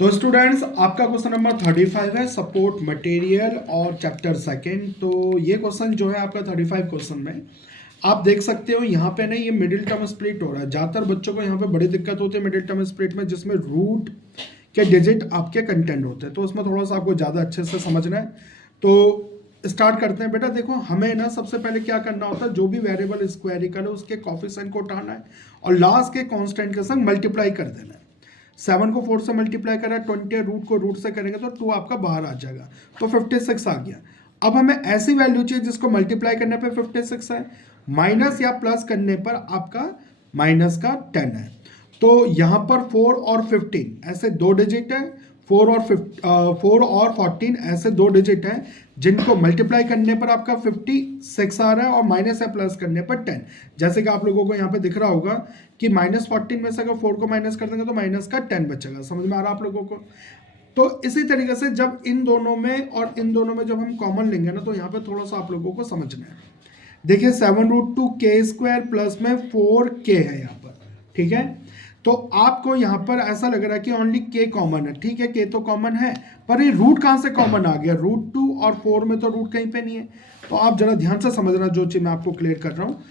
तो स्टूडेंट्स आपका question number 35 है सपोर्ट मटेरियल और चैप्टर सेकंड। तो ये क्वेश्चन जो है आपका 35 क्वेश्चन में आप देख सकते हो यहाँ पे ना ये मिडिल टर्म स्प्लिट हो रहा है। ज़्यादातर बच्चों को यहाँ पे बड़ी दिक्कत होती है मिडिल टर्म स्प्लिट में, जिसमें रूट के डिजिट आपके कंटेंट होते हैं। तो उसमें थोड़ा सा आपको ज़्यादा अच्छे से समझना है। तो स्टार्ट करते हैं बेटा। देखो हमें ना सबसे पहले क्या करना होता है, जो भी वेरिएबल स्क्वायरिकल है उसके कोफिशिएंट को उठाना है और लास्ट के कांस्टेंट के संग मल्टीप्लाई कर देना है। 7 को 4 से मल्टीप्लाई करा, 20 रूट को रूट से करेंगे तो 2 आपका बाहर आ जाएगा, तो 56 आ गया। अब हमें ऐसी वैल्यू चाहिए जिसको मल्टीप्लाई करने पे 56 है, माइनस या प्लस करने पर आपका माइनस का 10 है। तो यहाँ पर 4 और 15 ऐसे दो डिजिट है, 4 और 14 ऐसे दो डिजिट हैं जिनको मल्टीप्लाई करने पर आपका 56 आ रहा है और माइनस या प्लस करने पर 10। जैसे कि आप लोगों को यहाँ पे दिख रहा होगा कि -14 में से अगर 4 को माइनस कर देंगे तो माइनस का 10 बचेगा। समझ में आ रहा है आप लोगों को? तो इसी तरीके से जब इन दोनों में और इन दोनों में जब हम कॉमन लेंगे ना, तो यहाँ पे थोड़ा सा आप लोगों को समझना है। देखिए 7√2k² प्लस में 4k है यहाँ पर, ठीक है। तो आपको यहाँ पर ऐसा लग रहा है कि ओनली k कॉमन है, ठीक है, k तो कॉमन है, पर ये रूट कहाँ से कॉमन आ गया? √2 और 4 में तो रूट कहीं पे नहीं है। तो आप जरा ध्यान से समझना जो चीज मैं आपको क्लियर कर रहा हूँ।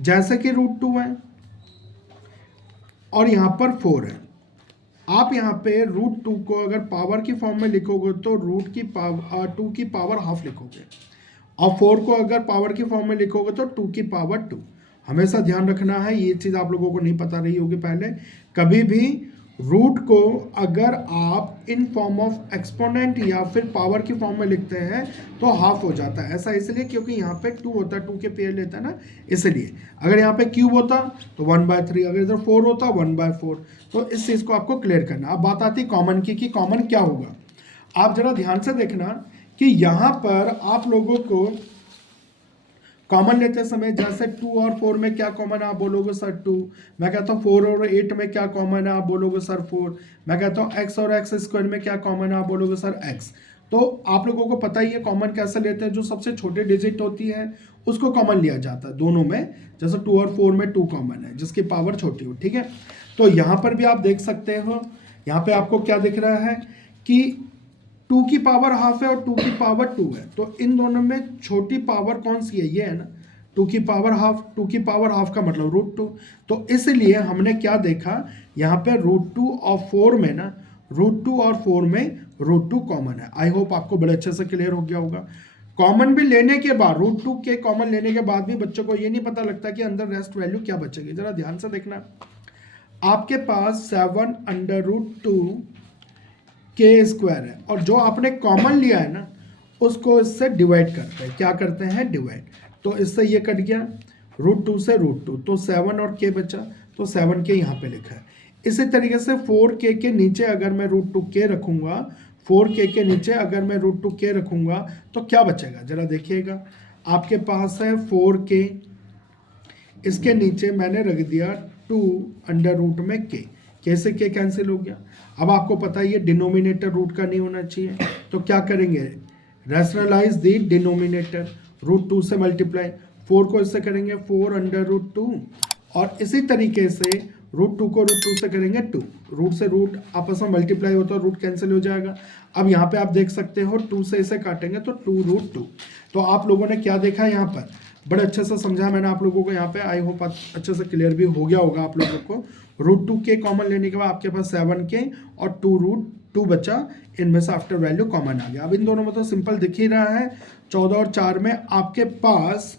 जैसे कि √2 है और यहाँ पर 4 है, आप यहाँ पे √2 को अगर पावर की फॉर्म में लिखोगे तो रूट की पावर 2 की पावर हाफ लिखोगे, और 4 को अगर पावर की फॉर्म में लिखोगे तो 2 की पावर 2। हमेशा ध्यान रखना है, ये चीज़ आप लोगों को नहीं पता रही होगी पहले। कभी भी रूट को अगर आप इन फॉर्म ऑफ एक्सपोनेंट या फिर पावर की फॉर्म में लिखते हैं तो हाफ हो जाता है। ऐसा इसलिए क्योंकि यहाँ पे 2 होता है, 2 के पेयर लेता है ना, इसलिए। अगर यहाँ पे क्यूब होता तो 1/3, अगर इधर 4 होता 1/4। तो इस चीज़ को आपको क्लियर करना। अब बात आती कॉमन की कि कॉमन क्या होगा। आप जरा ध्यान से देखना कि यहाँ पर आप लोगों को कॉमन लेते समय जैसे 2 और 4 में क्या कॉमन है, आप बोलोगे सर 2। मैं कहता हूँ 4 और 8 में क्या कॉमन है, आप बोलोगे सर 4। मैं कहता हूँ x और x² में क्या कॉमन है, आप बोलोगे सर x। तो आप लोगों को पता ही है कॉमन कैसे लेते हैं, जो सबसे छोटे डिजिट होती है उसको कॉमन लिया जाता है दोनों में। जैसे 2 और 4 में 2 कॉमन है जिसकी पावर छोटी हो, ठीक है। तो यहाँ पर भी आप देख सकते हो, यहाँ पे आपको क्या दिख रहा है कि 2 की पावर हाफ है और 2 की पावर 2 है। तो इन दोनों में छोटी पावर कौन सी है? ये है ना, 2 की पावर हाफ। 2 की पावर हाफ का मतलब √2। तो इसलिए हमने क्या देखा यहाँ पे √2 और 4 में ना, √2 और 4 में √2 कॉमन है। आई होप आपको बड़े अच्छे से क्लियर हो गया होगा। कॉमन भी लेने के बाद, √2 के कॉमन लेने के बाद भी बच्चों को ये नहीं पता लगता कि अंदर रेस्ट वैल्यू क्या बचेगी। जरा ध्यान से देखना, आपके पास 7√2 k² है और जो आपने कॉमन लिया है ना उसको इससे डिवाइड करते हैं। क्या करते हैं? डिवाइड। तो इससे ये कट गया, √2 से √2, तो 7 और k बचा, तो 7k यहाँ पे लिखा है। इसी तरीके से 4k के नीचे अगर मैं √2k रखूंगा, 4k के नीचे अगर मैं √2k रखूंगा तो क्या बचेगा? जरा देखिएगा, आपके पास है 4k, इसके नीचे मैंने रख दिया 2 में k, कैसे k कैंसिल हो गया। अब आपको पता है ये डिनोमिनेटर रूट का नहीं होना चाहिए, तो क्या करेंगे? रैशनलाइज द डिनोमिनेटर, √2 से मल्टीप्लाई, 4 को इससे करेंगे 4√2, और इसी तरीके से √2 को √2 से करेंगे 2। रूट से रूट आपस में मल्टीप्लाई होता है, रूट कैंसिल हो जाएगा। अब यहाँ पे आप देख सकते हो 2 से इसे काटेंगे तो 2√2। तो आप लोगों ने क्या देखा यहाँ पर? बड़े अच्छे से समझा मैंने आप लोगों को यहाँ पे। आई होप अच्छे से क्लियर भी हो गया होगा आप लोगों को। √2k कॉमन लेने के बाद आपके पास 7k और 2√2 बचा, इनमें से आफ्टर वैल्यू कॉमन आ गया। अब इन दोनों में तो सिंपल दिख ही रहा है। 14 और 4 में आपके पास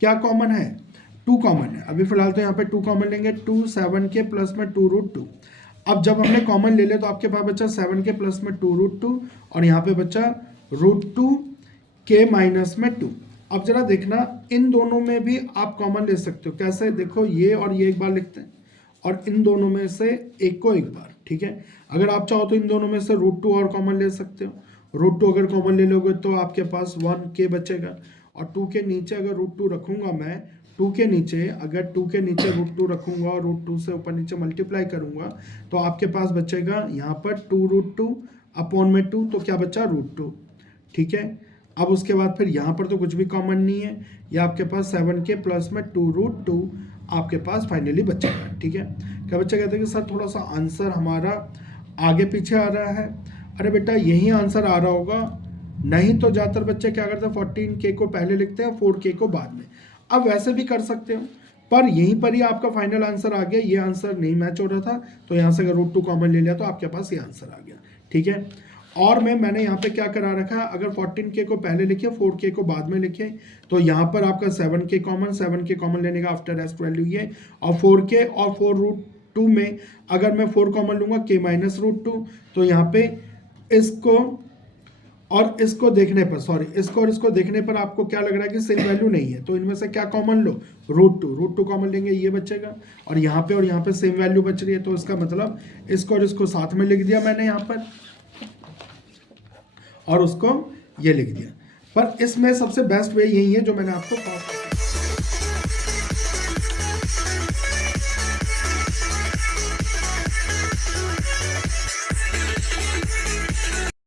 क्या कॉमन है? 2 कॉमन है। अभी फिलहाल तो यहाँ पे 2 कॉमन लेंगे, 2 7k प्लस में 2√2। अब जब हमने कॉमन ले लिया तो आपके पास बचा 7k प्लस में 2√2 और यहाँ पे बचा √2k माइनस में 2। अब जरा देखना, इन दोनों में भी आप कॉमन ले सकते हो। कैसे? देखो, ये और ये एक बार लिखते हैं और इन दोनों में से एक को एक बार, ठीक है। अगर आप चाहो तो इन दोनों में से √2 और कॉमन ले सकते हो। √2 अगर कॉमन ले लोगे तो आपके पास 1k बचेगा, और 2 के नीचे अगर √2 रखूंगा मैं, 2 के नीचे अगर 2 के नीचे √2 रखूंगा और √2 से ऊपर नीचे मल्टीप्लाई करूंगा तो आपके पास बचेगा यहाँ पर 2√2 अपॉन में 2, तो क्या बचा? √2, ठीक है। अब उसके बाद फिर यहाँ पर तो कुछ भी कॉमन नहीं है, ये आपके पास 7k प्लस में 2√2 आपके पास फाइनली बचेगा, ठीक है। क्या बच्चा कहते हैं कि सर थोड़ा सा आंसर हमारा आगे पीछे आ रहा है। अरे बेटा यही आंसर आ रहा होगा, नहीं तो ज़्यादातर बच्चे क्या करते हैं 14K को पहले लिखते हैं 4K को बाद में। अब वैसे भी कर सकते हो, पर यहीं पर ही आपका फाइनल आंसर आ गया। ये आंसर नहीं मैच हो रहा था, तो यहाँ से अगर √2 कॉमन ले लिया तो आपके पास ये आंसर आ गया। ठीक है, और मैंने यहाँ पे क्या करा रखा है, अगर 14K को पहले लिखे 4K को बाद में लिखे, तो यहाँ पर आपका 7K कॉमन लेने का आफ्टर रेस्ट वैल्यू ये, और 4K और 4√2 में अगर मैं 4 कॉमन लूँगा K माइनस √2, तो यहाँ पे इसको और इसको देखने पर, सॉरी इसको और इसको देखने पर आपको क्या लग रहा है कि सेम वैल्यू नहीं है, तो इनमें से क्या कॉमन लो, √2 कॉमन लेंगे, ये बचेगा, और यहाँ पे सेम वैल्यू बच रही है, तो इसका मतलब इसको और इसको साथ में लिख दिया मैंने यहाँ पर, और उसको ये लिख दिया। पर इसमें सबसे बेस्ट वे यही है जो मैंने आपको